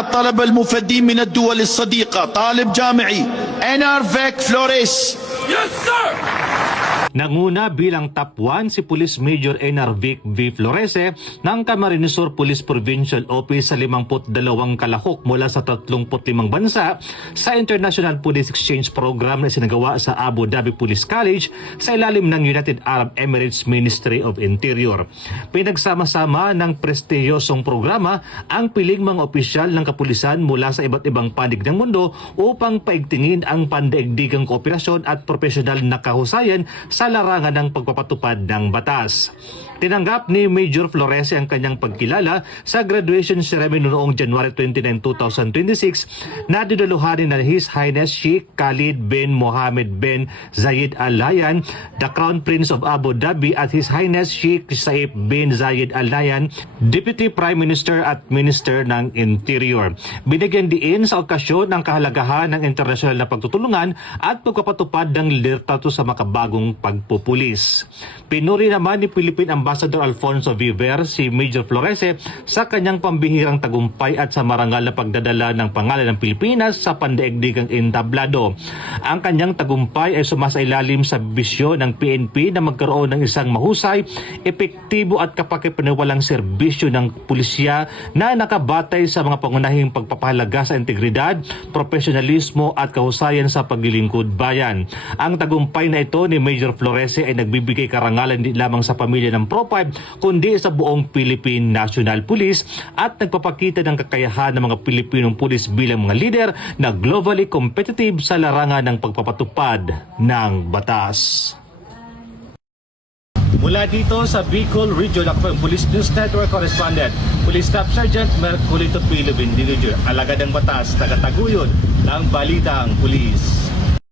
طلب المفدين من الدول الصديقة طالب جامعي إنار فيك فلوريس. Yes, sir! Nanguna bilang top 1 si Police Major Enar Vic V. Florese ng Camarines Sur Police Provincial Office sa 52 kalahok mula sa 35 bansa sa International Police Exchange Program na sinagawa sa Abu Dhabi Police College sa ilalim ng United Arab Emirates Ministry of Interior. Pinagsama-sama ng prestiyosong programa ang piling mga opisyal ng kapulisan mula sa iba't ibang panig ng mundo upang paigtingin ang pandaigdigang kooperasyon at profesional na kahusayan sa larangan ng pagpapatupad ng batas. Tinanggap ni Major Florese ang kanyang pagkilala sa graduation ceremony noong January 29, 2026 na diduluhanin ng His Highness Sheikh Khalid bin Mohammed bin Zayed Al Nahyan, the Crown Prince of Abu Dhabi, at His Highness Sheikh Saif bin Zayed Al Nahyan, Deputy Prime Minister at Minister ng Interior. Binigyan diin sa okasyon ng kahalagahan ng internasyonal na pagtutulungan at pagpapatupad ng liderto sa makabagong pagpupulis. Pinuri naman ni Philippine Ambassador Alfonso Viver si Major Florese sa kanyang pambihirang tagumpay at sa marangal na pagdadala ng pangalan ng Pilipinas sa pandaigdigang entablado. Ang kanyang tagumpay ay sumasailalim sa bisyon ng PNP na magkaroon ng isang mahusay, epektibo at kapakipaniwalang serbisyo ng pulisya na nakabatay sa mga pangunahing pagpapahalaga sa integridad, profesionalismo at kahusayan sa paglilingkod bayan. Ang tagumpay na ito ni Major Florese ay nagbibigay karangalan hindi lamang sa pamilya ng Pro 5 kundi sa buong Philippine National Police at nagpapakita ng kakayahan ng mga Pilipinong pulis bilang mga leader na globally competitive sa larangan ng pagpapatupad ng batas. Mula dito sa Bicol Region, ako ang Police News Network Correspondent, Police Staff Sergeant Merculito Pilubin Diniger, alagad ng batas, tagataguyod ng Balitang Pulis.